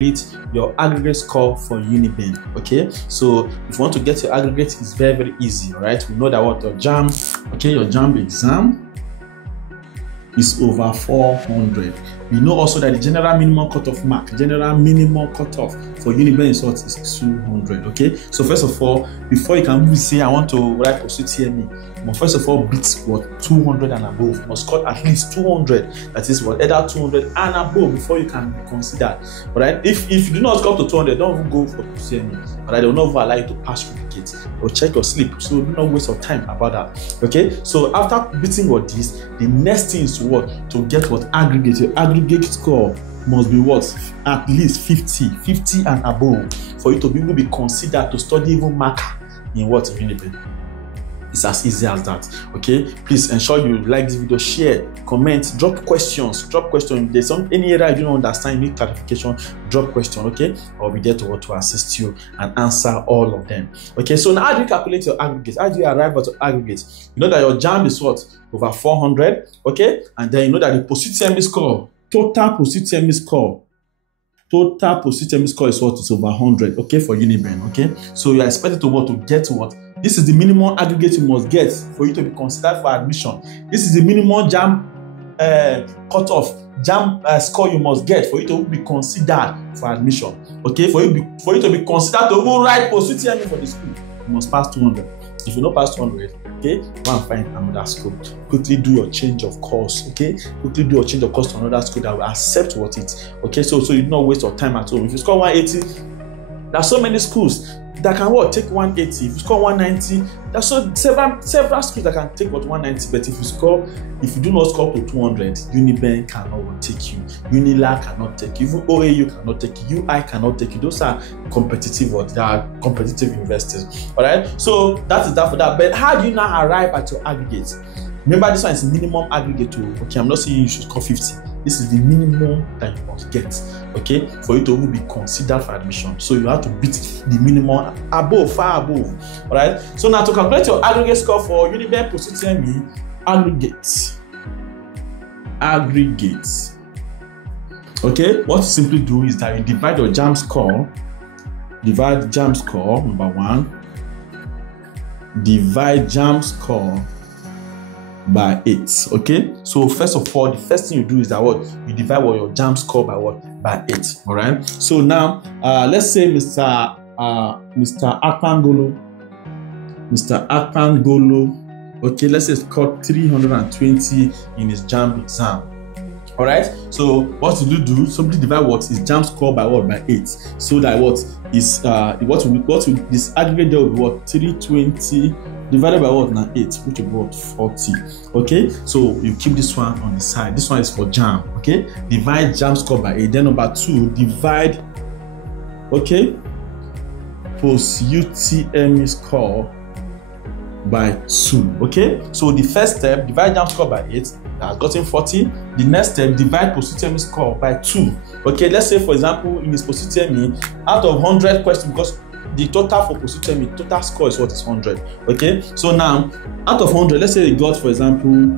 your aggregate score for UNIBEN. Okay, so if you want to get your aggregate, it's very easy. All right, we know that what your JAMB, okay, your JAMB exam is over 400. We know also that the general minimum cutoff mark, general minimum cutoff for UNIBEN is what is 200. Okay, so first of all, before you can say I want to write Post-UTME, but first of all, beat what 200 and above. You must score at least 200. That is what either 200 and above before you can be considered. All right, if you do not score to 200, don't even go for Post-UTME. All right, they will not allow you to pass through the gate. They'll check your sleep, so do not waste your time about that. Okay, so after beating what this, the next thing is what to get what aggregate. Your aggregate score must be what at least 50 and above for you to be able to be considered to study even marker in what UNIBEN. It's as easy as that. Okay, please ensure you like this video, share, comment, drop questions. If there's any area you don't understand, you need clarification, drop question. Okay, I'll be there to assist you and answer all of them. Okay, so now how do you calculate your aggregate? How do you arrive at your aggregate? You know that your JAMB is what over 400. Okay, and then you know that the Post-UTME score, total Post-UTME score is what is over 100. Okay, for UNIBEN. Okay, so you are expected to get what. This is the minimum aggregate you must get for you to be considered for admission. This is the minimum JAMB cutoff, JAMB score you must get for you to be considered for admission. Okay, for you to be considered to even write Post-UTME for the school, you must pass 200. If you don't pass 200, okay, go and find another school. Quickly do your change of course. Okay, quickly do your change of course to another school that will accept what it. Okay, so you do not waste your time at home. If you score 180, there are so many schools that can take 180. If you score 190, there's so several schools that can take 190. But if you do not score to 200, UNIBEN cannot take you. UNILA cannot take you. Even OAU cannot take you. UI cannot take you. Those are competitive. They are competitive universities. All right. So that is that for that. But how do you now arrive at your aggregate? Remember, this one is minimum aggregate. Okay, I'm not saying you should score 50. This is the minimum that you must get, okay, for you to be considered for admission. So you have to beat the minimum above, far above. All right. So now to calculate your aggregate score for UNIBEN Post-UTME, aggregate. Okay, what you simply do is that you divide your JAMB score. Divide JAMB score number 1. Divide JAMB score by 8. Okay, so first of all, the first thing you do is that you divide your JAMB score by 8. All right, so now let's say Mr. Akpangolo, okay, let's say scored 320 in his JAMB exam. All right, so what you do simply divide his JAMB score by 8, so that this aggregate there will be 320 divided by now 8, which will be 40. Okay, so you keep this one on the side. This one is for JAMB. Okay, divide JAMB score by 8. Then number 2, divide Post-UTME score by 2. Okay, so the first step, divide JAMB score by 8. That has gotten 40. The next step, divide Post-UTME score by 2. Okay, let's say for example in this Post-UTME, out of 100 questions, because the total for Post-UTME, total score is 100. Okay, so now out of 100, let's say they got for example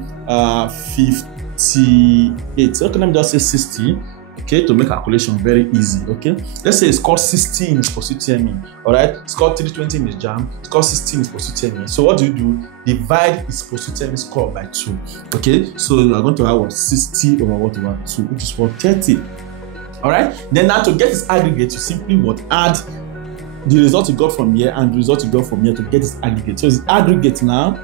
58. Okay, let me just say 60. Okay, to make calculation very easy. Okay, let's say it's scored 60 in his Post-UTME. All right, scored 320 in his JAMB, scored 60 in his Post-UTME. So what do? Divide his Post-UTME score by 2. Okay, so we are going to have 60 over 2, which is 30. All right, then now to get his aggregate, you simply add the result you got from here and the result you got from here to get his aggregate. So his aggregate now,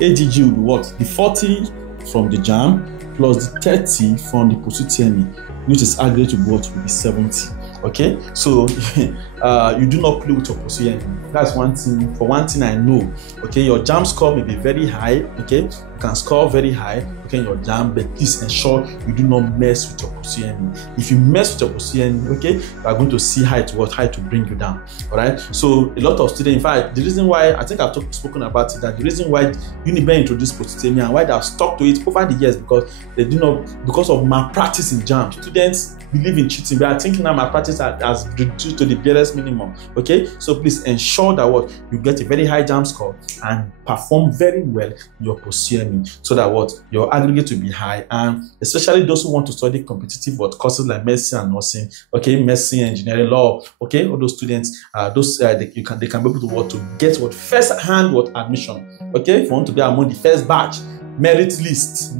AGG will be the 40 from the JAMB plus the 30 from the Post-UTME, which is aggregate will be 70. Okay, so you do not play with your Post-UTME. That's one thing. For one thing I know. Okay, your JAMB score may be very high. Okay, you can score very high. Okay, in your JAMB, but please ensure you do not mess with your Post-UTME. If you mess with your Post-UTME, okay, you are going to see how to bring you down. All right. So a lot of students, in fact, the reason why I think I've spoken about it, that the reason why UNIBEN introduced Post-UTME and why they have stuck to it over the years, because they do not, because of malpractice in JAMB. Students believe in cheating. We are thinking that my practice has reduced to the barest minimum. Okay, so please ensure that what you get a very high JAMB score and perform very well in your post-UTME, so that what your aggregate will be high. And especially those who want to study competitive courses like medicine and nursing, okay, medicine, engineering, law, okay, all those students, they can be able to get first-hand admission. Okay, if you want to be among the first batch, merit list,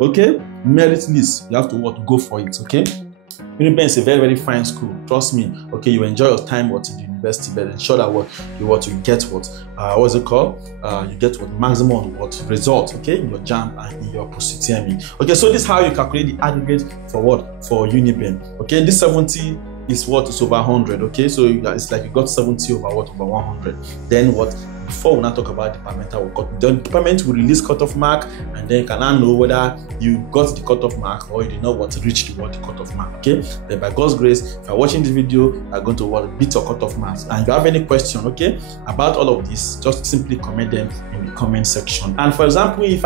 okay, merit list, you have to go for it. Okay, UNIBEN is a very, very fine school, trust me. Okay, you enjoy your time in the university, but ensure that you get what's it called, you get maximum result, okay, in your JAMB and in your post-UTME. Okay, so this is how you calculate the aggregate for UNIBEN. Okay, this 70 is is over 100. Okay, so it's like you got 70 over 100. Then before we now talk about departmental, the department will release cutoff mark, and then you can now know whether you got the cutoff mark or you did not reach the cutoff mark. Okay, then by God's grace, if you're watching this video, you're going to beat your cutoff marks. And if you have any question, okay, about all of this, just simply comment them in the comment section. And for example, if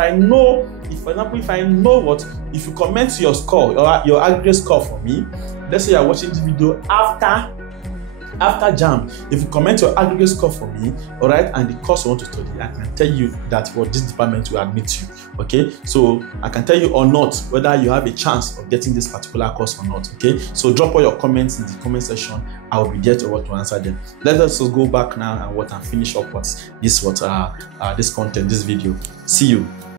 you comment your score, your aggregate score for me, let's say you're watching this video after JAMB, if you comment your aggregate score for me, all right, and the course you want to study, I can tell you that this department will admit you. Okay, so I can tell you or not whether you have a chance of getting this particular course or not. Okay, so drop all your comments in the comment section. I will be there to answer them. Let us just go back now and finish up this content, this video. See you.